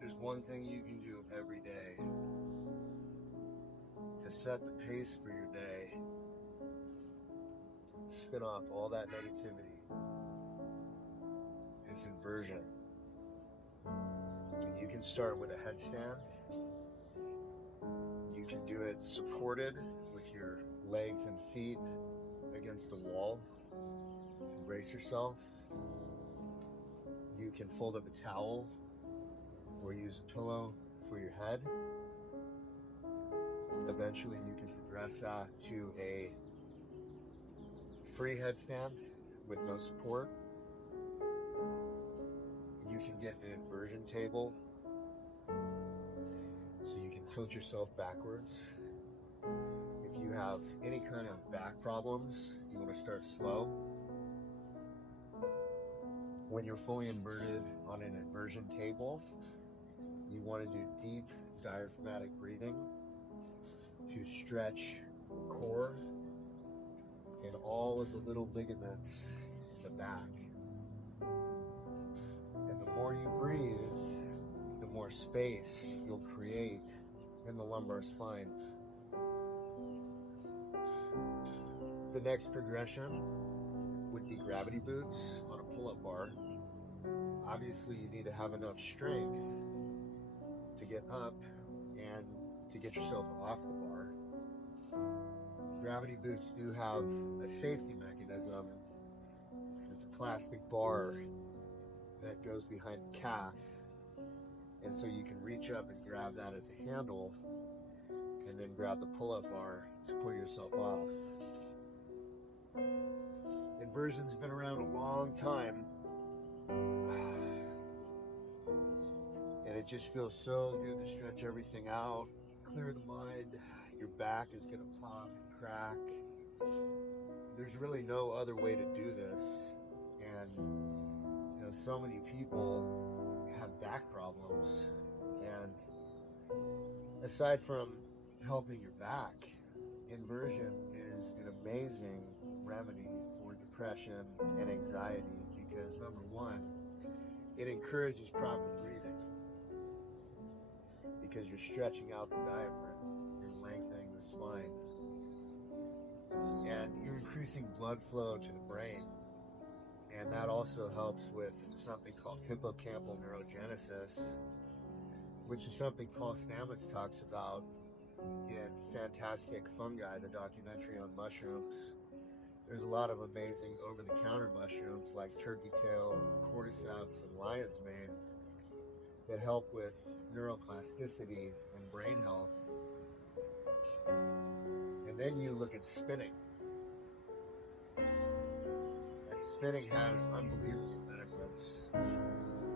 There's one thing you can do every day to set the pace for your day, spin off all that negativity. It's inversion. And you can start with a headstand. You can do it supported with your legs and feet against the wall. Brace yourself. You can fold up a towel or use a pillow for your head. Eventually you can progress that to a free headstand with no support. You can get an inversion table so you can tilt yourself backwards. If you have any kind of back problems, you want to start slow. When you're fully inverted on an inversion table, you want to do deep diaphragmatic breathing to stretch the core and all of the little ligaments in the back. And the more you breathe, the more space you'll create in the lumbar spine. The next progression would be gravity boots on a pull-up bar. Obviously, you need to have enough strength to get up and to get yourself off the bar. Gravity boots do have a safety mechanism. It's a plastic bar that goes behind the calf, and so you can reach up and grab that as a handle and then grab the pull-up bar to pull yourself off. Inversion's been around a long time, and it just feels so good to stretch everything out, clear the mind. Your back is going to pop and crack. There's really no other way to do this, and so many people have back problems, and aside from helping your back, inversion is an amazing remedy for depression and anxiety because, number one, it encourages proper breathing because you're stretching out the diaphragm, you're lengthening the spine, and you're increasing blood flow to the brain. And that also helps with something called hippocampal neurogenesis, which is something Paul Stamets talks about in Fantastic Fungi, the documentary on mushrooms. There's a lot of amazing over-the-counter mushrooms like turkey tail, cordyceps, and lion's mane that help with neuroplasticity and brain health. And then you look at spinning. And spinning has unbelievable benefits.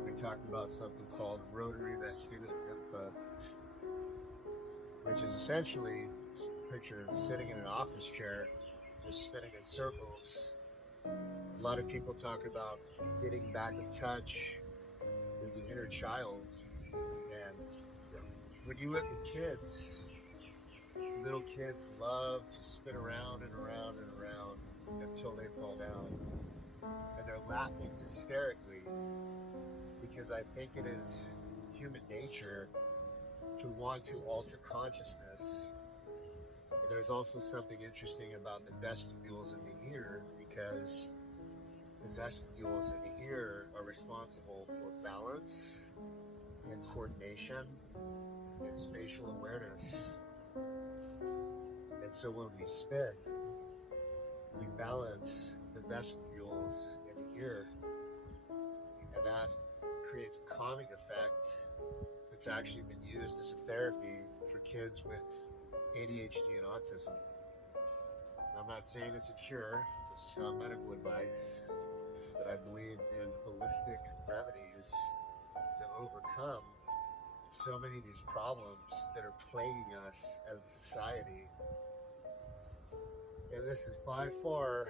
We talked about something called rotary vestibular input, which is essentially, picture sitting in an office chair, just spinning in circles. A lot of people talk about getting back in touch with the inner child. And when you look at kids, little kids love to spin around and around and around until they fall down. And they're laughing hysterically because I think it is human nature to want to alter consciousness. And there's also something interesting about the vestibules in the ear because the vestibules in the ear are responsible for balance and coordination and spatial awareness. And so when we spin, we balance the vestibules in the ear, and that creates a calming effect that's actually been used as a therapy for kids with ADHD and autism. And I'm not saying it's a cure, this is not medical advice, but I believe in holistic remedies to overcome so many of these problems that are plaguing us as a society. And this is by far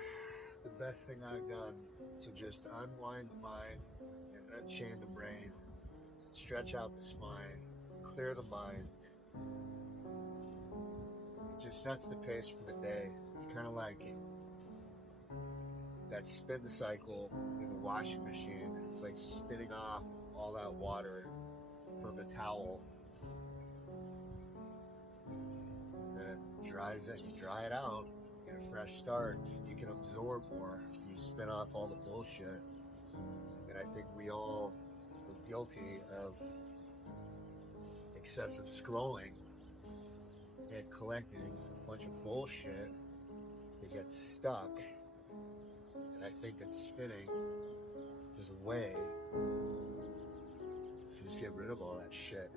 the best thing I've done to just unwind the mind and unchain the brain, stretch out the spine, clear the mind. It just sets the pace for the day. It's kind of like that spin cycle in the washing machine. It's like spinning off all that water from the towel. Then it dries it, you dry it out, you get a fresh start, you can absorb more, you spin off all the bullshit. And I think we all are guilty of excessive scrolling and collecting a bunch of bullshit that gets stuck. And I think that spinning is a way to just get rid of all that shit.